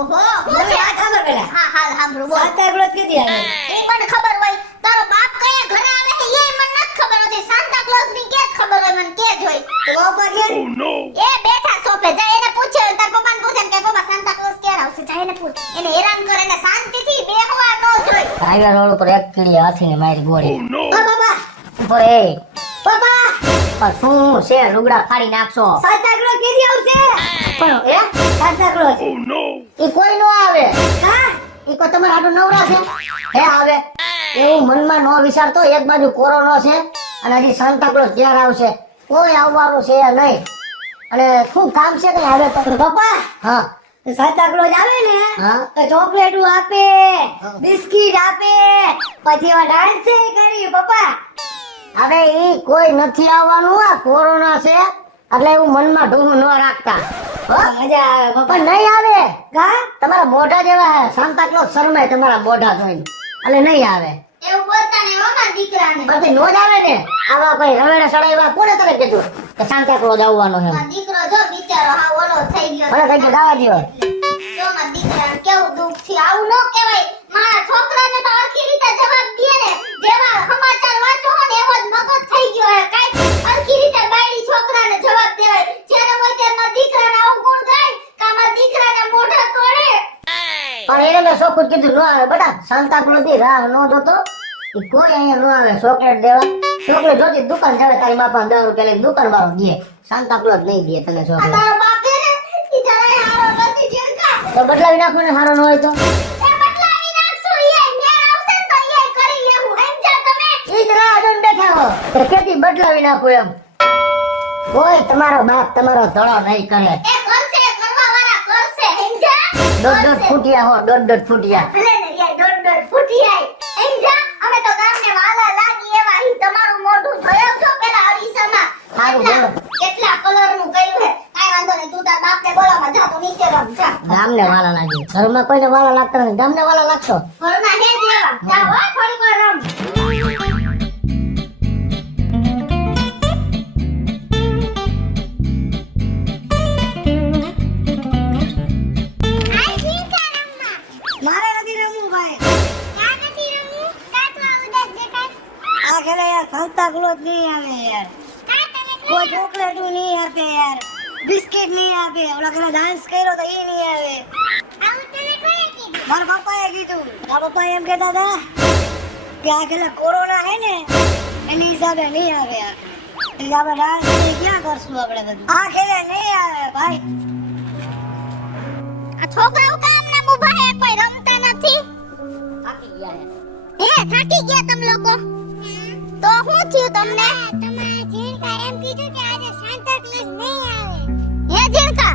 ઓહો મને આ ખબર પેલા હા હાલ સાંભળો બોલ સાંતા ક્લોઝ કેદી આવે એ મને ખબર હોય તારો બાપ કયા ઘરે આવે છે એ મને નથી ખબર હોતી સાન્તા ક્લોઝ ની કે ખબર હોય મને કે જોઈ તો પપ્પા કે એ બેઠા સોફે જા એને પૂછે તાર પપ્પાને પૂછે કે પપ્પા સાન્તા ક્લોઝ ક્યારે આવશે જા એને પૂછ એને હેરાન કરે એને શાંતિથી બેહવા ન જોઈ હાઈવે રોડ ઉપર એક કીડી હાથીને મારી ગોળી હા બાબા ઉપર એ પપ્પા પણ શું છે લુગડા ફાડી નાખશો સાંતા ક્લોઝ કેદી આવશે પણ એ સાંતા ક્લોઝ ઈ કોઈ નો આવે હા ઈ કોઈ તમારા હાટુ નવરા છે હે આવે એવું મનમાં નો વિચારતો એક બાજુ કોરોનો છે અને હજી સાન્તા ક્લોઝ ક્યારે આવશે કોઈ આવવાનું છે નહીં અને શું કામ છે કઈ આવે તો પપ્પા હા સાંતા ક્લોઝ આવે ને હા. તો ચોકલેટું આપે બિસ્કિટ આપે પછી એવા ડાન્સ કરી પપ્પા હવે ઈ કોઈ નથી આવવાનું આ કોરોના છે એટલે એવું મનમાં ઢોંગ ન રાખતા હો? મજા આવે પપ્પા પણ નહીં આવે કા તમારા મોઢા જેવા હે સાન્તા ક્લોઝ શરમાય તમારા મોઢા જોઈને એટલે નહીં આવે એવું બોલતા ને મારા દીકરાને પછી નો જ આવે ને આવા કોઈ રવેડા સડાવ્યા કોને તને કીધું કે સાન્તા ક્લોઝ આવવાનો છે મારો દીકરો જો બિચારો હા ઓલો થઈ ગયો મને કઈ દાવા દ્યો જો મારા દીકરાને કેવું દુઃખ છે આવું ન કહેવાય મારા છોકરાને તો આખી રીતે જવાબ દે ને જેવા સમાચાર વાંચો ને એવો જ મગજ થઈ ગયો હે કાઈ આખી રીતે બાયડી છોકરાને જવાબ દેવાય જ્યારે હોય ત્યારે મારા દીકરાને આવું ગુણ ગાય કા મારા દીકરાને મોઢા તોડે પણ એને મેં સોખું જ કીધું નો આવે બેટા સાન્તા ક્લોઝ ની રાહ નો જોતો ઈ કોઈ અહીંયા નો આવે ચોકલેટ દેવા ચોકલેટ જોતી દુકાન જાવે તારી બાપા 10 રૂપિયા લઈને દુકાન વાળો દે સાન્તા ક્લોઝ નહીં દે તને આ ચોકલેટ તારો બાપ હે ને ઈ જરાય હારો નથી જીણકા તો બદલાવી નાખો ને સારો ન હોય તો એ બદલાવી નાખશું ઈ મેળ આવશે ને તો ઈ કરી લેવું સમજ્યા તમે ઈ જ રાહ જોઈને બેઠા હો તો કેથી બદલાવી નાખો એમ કોઈ તમારો બાપ તમારો ધડો નહીં કરે એ કરશે કરવાવાળા કરશે સમજ્યા દોઢ ફૂટિયા હો દોઢ ફૂટિયા ભલે ને યાર દોડ ફૂટી આઈ સમજ્યા અમે તો ગામને વાલા લાગી એવા ઈ તમારું મોઢું જોયો છો પેલા અરીસામાં સારું બોલો. કેટલા કલરનું કર્યું હે કાઈ વાંધો નહીં તું તાર બાપને બોલાવવા જા તો નીચે રમ જા ગામને વાલા લાગી ઘરમાં કોઈને વાલા લાગતા નથી ગામને વાલા લાગશો ઘરના હે દેવા જા હો થોડીક વાર રમ મારે નથી રમવું ભાઈ આ ખેલે યાર સાંતા ક્લોઝ નહીં આવે યાર કોઈ ચોકલેટ નહીં આપે યાર બિસ્કિટ નહીં આપે ઓલા પેલા ડાન્સ કર્યો તો એ નહીં આવે મારા પપ્પાએ કીધું મારા પપ્પા એમ કહેતા હતા કે આ ખેલે કોરોના હે ને એની હિસાબે નહીં આવે એટલે આપણે ડાન્સ ક્યાં કરશું આપણે બધું આ ખેલે નહીં આવે ભાઈ આ છોકરાઓ કામ ના મુભા હે કોઈ રમતા નથી થાકી ગયા હે થાકી ગયા તમ લોકો તો શું થયું તમને તમારા જીણકા એમ કીધું કે આજે સાન્તા ક્લોઝ નહીં આવે હે જીણકા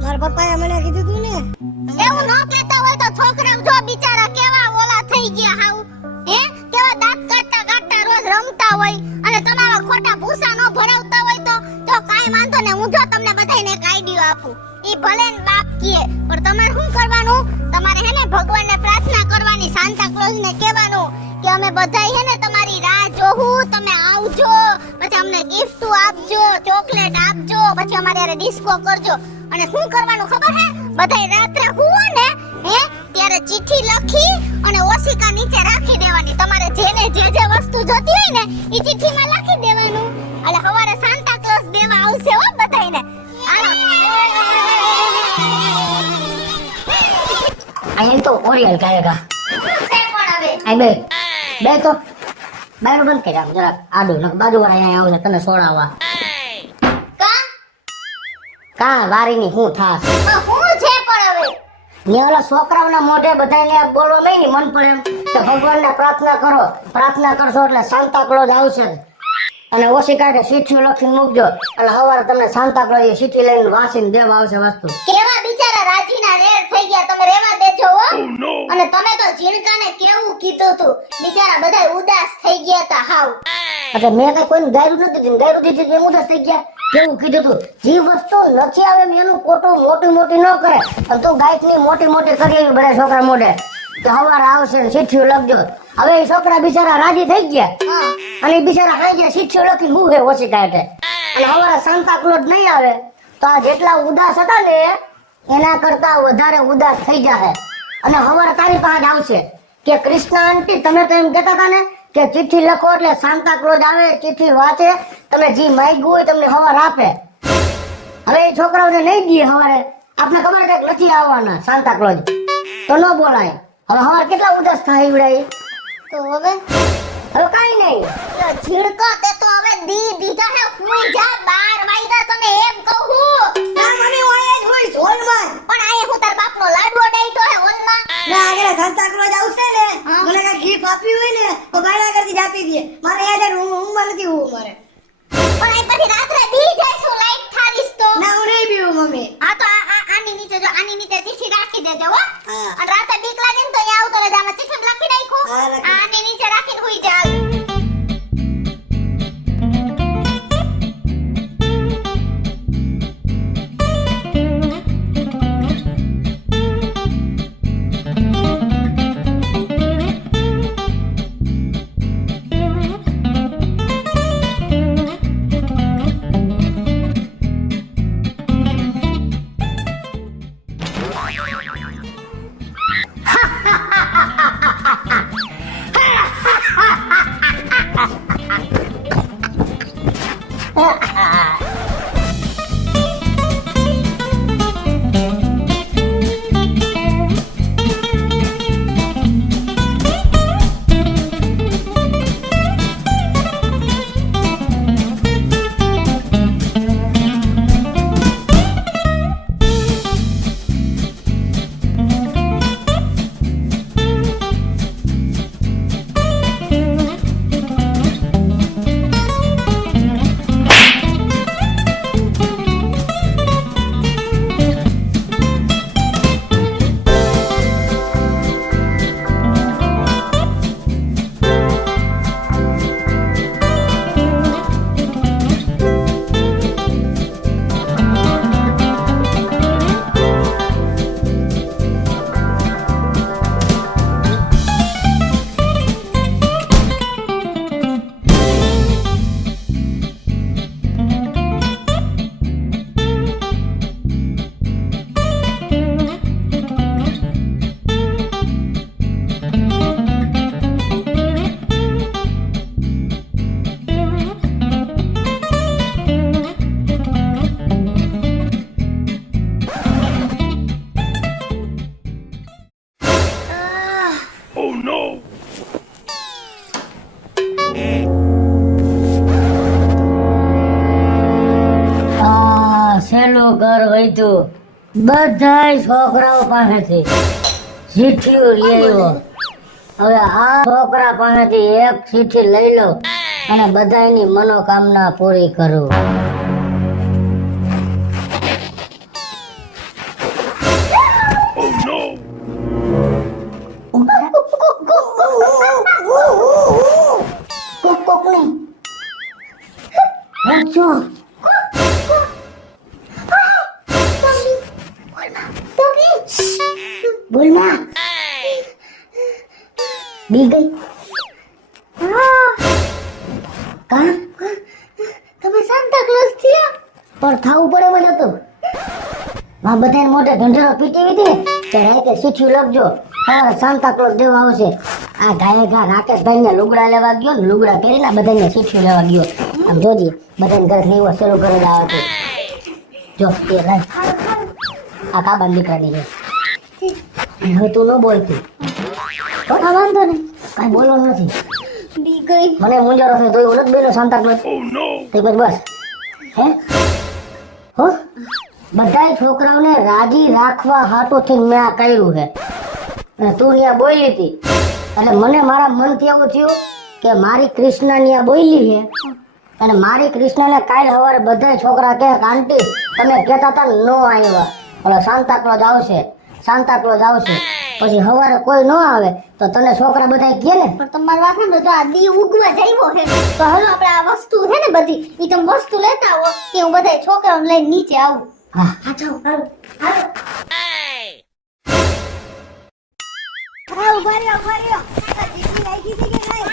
મારા પપ્પાએ મને કીધું તું ને એવું ન કહેતા હોય તો છોકરા જો બિચારા કેવા ઓલા થઈ ગયા હાવ હે કેવા દાંત કાઢતા કાઢતા રોજ રમતા હોય અને તમારા ખોટા ભૂસા ન ભરાવતા હોય તો કાઈ વાંધો ને હું જો તમને બધાયને એક આઈડિયો આપું ઈ ભલે ને બાપ કીએ પણ તમારે શું કરવાનું તમારે હે ને ભગવાનને પ્રાર્થના કરવાની સાન્તા ક્લોઝને કહેવાનું કે અમે બધાય હે ને તમારી રાહ જોહું તમે આવજો પછી અમને ગિફ્ટ આપજો ચોકલેટ આપજો પછી અમારી હારે ડિસ્કો કરજો અને શું કરવાનું ખબર હે બધાય રાત્રે હુવો ને હે ત્યારે ચિઠ્ઠી લખી અને ઓશિકા નીચે રાખી દેવાની તમારે જેને જે વસ્તુ જોતી હોય ને ઈ ચિઠ્ઠીમાં લખી દેવાનું એટલે સવારે સાન્તા ક્લોઝ દેવા આવશે હો બધાયને અહીં તો ઓરિયલ ગાયગા આ બે તો બાયરો બંધ કરી આમ જરાક આડું નક બાજુ વાળા અહીંયા આવશે તને સોડાવવા કા વારીની હું થાસ ને ઓલા છોકરાઓના મોઢે બધાને બોલવા નહીં મન પડે એમ કે ભગવાનને પ્રાર્થના કરશો એટલે સાન્તા ક્લોઝ આવશે અને ઓછી કાઢે ચિઠ્ઠીઓ લખીને મૂકજો એટલે સવારે તમને સાન્તા ક્લોઝ એ ચિઠ્ઠી લઈને વાંચીને દેવા આવશે વસ્તુ કેવા બિચારા રાજીના રેડ થઈ ગયા તમે રેવા દેજો હો અને તમે તો જીણકાને કેવું કીધું તું બિચારા બધા ઉદાસ થઈ ગયા તા હાવ એટલે મેં કઈ કોઈને ગાયરું નથી દીધું ગાયરું દીધી એમ ઉદાસ થઈ ગયા કેવું કીધું તું જે વસ્તુ નથી આવે એનું ખોટું મોટી ન કરે અને તું ગાયકની મોટી કરી એવી બધા છોકરા મોઢે કે સવારે આવશે ને ચિઠ્ઠીઓ લખજો હવે એ છોકરા બિચારા રાજી થઈ ગયા અને એ બિચારા ખાઈ ગયા ચિઠ્ઠીઓ લખીને હું હે ઓછી કાઢે અને સવારે સાન્તા ક્લોઝ નહીં આવે તો આ જેટલા ઉદાસ હતા ને એના કરતા વધારે ઉદાસ થઈ જાય અને હવારે તારી પાસે આવશે કે કૃષ્ણ આંટી તમે તો એમ કહેતા હતા ને કે ચિઠ્ઠી લખો એટલે સાન્તા ક્લોઝ આવે, ચિઠ્ઠી વાંચે, તમે જે માંગ્યું હોય તમને હવાર આપે. હવે એ છોકરાઓને નહીં દઈએ હવારે, આપને ખબર છે કે નથી આવવાના સાન્તા ક્લોઝ, તો ન બોલાય. હવે હવાર કેટલા ઉદાસ થાય ઈવડાય. તો હવે કાઈ નહીં, તો ઝીણકો તે તો હવે દી દીધા હે, હુઈ જા 12 વાગ્યા તને એમ કહું. ના મમ્મી હું આયા જ હોઈશ હોલમાં. પણ આયે હું તાર બાપનો લાડવો ડાઈટો હે હોલમાં. ના આગળ સાન્તા ક્લોઝ આવશે ને મને કઈ ગિફ્ટ આપ્યું હોય ને તો બાયણા કરતી જ આપી દે. મારે યાદ ઊંઘમાં નથી હોવું મારે. પણ આ પછી રાત્રે બી જઈશું લાઈટ થાવીસ તો. ના હું નહીં બીવું મમ્મી. હા તો આની નીચે જો આની નીચે ચિઠ્ઠી રાખી દેજો હો. હા. અને રાતે બીક લાગે ને તો અહીંયા આવતો રહેજે, આમાં ચિઠ્ઠી લખી નાખો. હા, લખી. આની નીચે રાખીને હુઈ જા. સહેલું ઘર વૈતું બધાય છોકરાઓ પાસેથી ચિઠ્ઠીઓ લઈ આવ્યો. હવે આ છોકરા પાસેથી એક ચિઠ્ઠી લઈ લો અને બધાયની મનોકામના પૂરી કરું. કોક નહીં બોલમાં બી ગઈ. કા તમે સાન્તા ક્લોઝ થયા? પણ થાવું પડે મને તો. માં બધાને મોઢે ઢંઢેરો પીટી હતી ને કે રાતે ચિઠ્ઠી લખજો, સવારે સાન્તા ક્લોઝ દેવા આવશે. આ ગાયે ઘા રાકેશભાઈ ને લુગડા લેવા ગયો ને લુગડા પહેરીને બધાને ચિઠ્ઠી લેવા ગયો. આમ જોજી બધાને ઘરે લેવા શરૂ કરી આવે છે. જો એ લાય આ કાબાની દીકરાની છે. હવે તું ન બોલતી. હા વાંધો નહીં, કાંઈ બોલવાનું નથી. બી ગઈ. મને મુંજારો થયો તો એવું નથી બોલ્યો સાન્તા ક્લોઝ. તે પછી બસ હે હો બધાય છોકરાઓને રાજી રાખવા હાટોથી મેં આ કર્યું છે. અને તું ત્યાં બોલી હતી એટલે મને મારા મનથી એવું થયું કે મારી કૃષ્ણા ત્યાં બોલી છે અને મારી કૃષ્ણને કાલ સવારે બધા છોકરા કહે કે આંટી તમે કહેતા હતા ને નો આવ્યા, ઓલો સાન્તા ક્લોઝ આવશે, સાન્તા ક્લોઝ આવશે. પછી સવારે કોઈ ન આવે તો તને છોકરા બધા કહે ને. પણ તમારી વાત સાંભળો, જો આ દી ઉગવા જાયો છે તો હાલો આપણે આ વસ્તુ છે ને બધી ઈ તમે વસ્તુ લેતા આવો કે હું બધા છોકરાઓને લઈને નીચે આવું. હા હા જાઓ હાલો હાલો. ઉભા રહ્યો આ ચીઠી લાગી છે કે નહીં?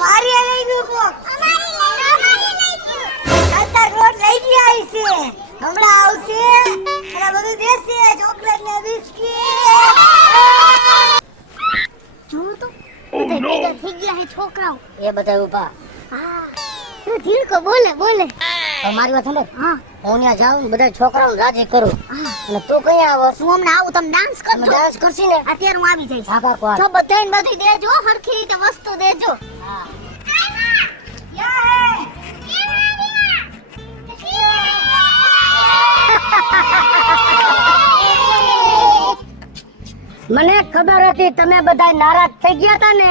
મારી આ લઈ ગયું કોક. સાન્તા ક્લોઝ લઈ ગયા છે. હમણાં એ બધા ઊભા. હા તું જીલકો બોલે બોલે. હવે મારી વાત સાંભળ. હા હું ત્યાં જાઉં બધા છોકરાઓને રાજી કરું અને તું કઈ આવસ? હું હમણાં આવું, તમે ડાન્સ તમે કરજો. ડાન્સ કરશી ને? અત્યારે હું આવી જઈશ. હા પાકું. જો બધાને બધું દેજો, હરખી રીતે વસ્તુ દેજો. હા. મને ખબર હતી તમે બધા નારાજ થઈ ગયા હતા ને.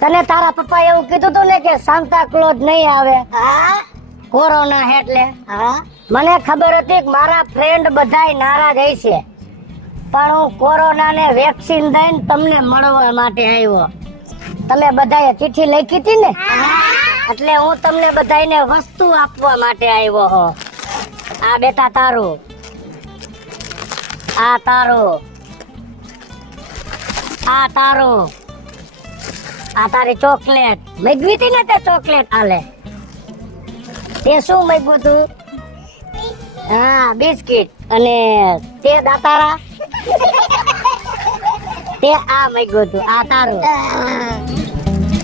તને તારા પપ્પા એવું કીધું હતું ને કે સાન્તા ક્લોઝ નહીં આવે કોરોના એટલે. મને ખબર હતી કે મારા ફ્રેન્ડ બધાય નારાજ હશે, પણ હું કોરોનાને વેક્સિન દઈને તમને મળવા માટે આવ્યો. તમે બધાએ ચિઠ્ઠી લખી હતી ને, એટલે હું તમને બધાને વસ્તુ આપવા માટે આવ્યો હો. આ બેટા તારું, આ તારું, આ તારું, આ તારી ચોકલેટ. મગવી હતી ને તે ચોકલેટ આલે. તે શું મગ્યું તું? હા બિસ્કિટ. અને તે દાતારા તે આ મગ્યું તું. આ તારું.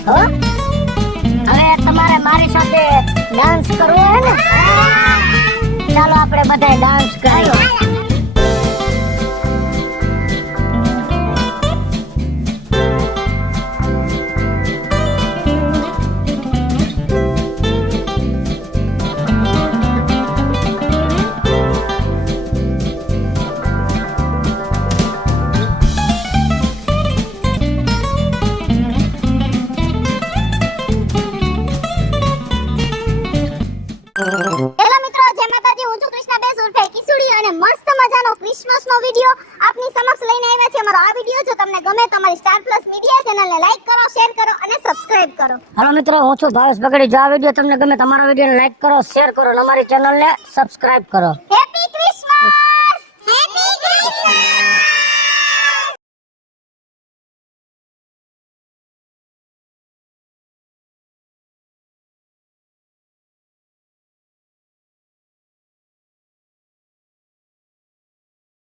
હો હવે તમારે મારી સાથે ડાન્સ કરવો હે ને? ચાલો આપણે બધાય ડાન્સ કરીએ. હેલો મિત્રો, જય માતાજી. હું છું કૃષ્ણાબેન ઉર્ફે કિસુડી અને મસ્ત મજાનો ક્રિસમસનો વિડિયો આપની સમક્ષ લઈને આવ્યા છે. અમારો આ વિડિયો જો તમને ગમે તો અમારી સ્ટાર પ્લસ મીડિયા ચેનલને લાઈક કરો, શેર કરો અને સબસ્ક્રાઇબ કરો. હાલો મિત્રો, હું છું ભાવેશ બગડી. જો આ વિડીયો તમને ગમે તમારા વિડીયોને લાઈક કરો, શેર કરો અને અમારી ચેનલને સબસ્ક્રાઇબ કરો. Happy Christmas! Happy Christmas!